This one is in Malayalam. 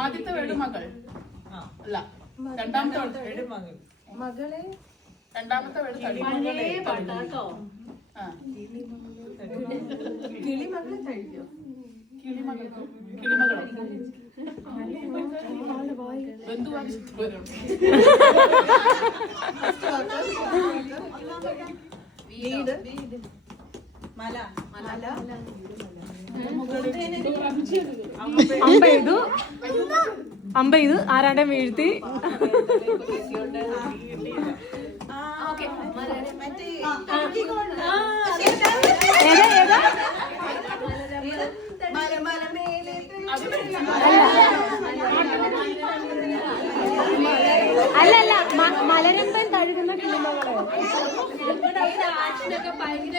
ആദ്യത്തെ വീട് മകൾ അല്ല, രണ്ടാമത്തെ വീട് മകൾ. മകളെ രണ്ടാമത്തെ വീട് പാട്ടാട്ടോ. കിളിമകളെ കഴിഞ്ഞോ? കിളിമകളോ ബന്ധുവായി വീട് മല അമ്പ ഇത് ആരാണ്ടെ വീഴ്ത്തി. അല്ലല്ല, മലരമ്പൻ തഴുകുന്ന കിളിമകളെ. ഭയങ്കര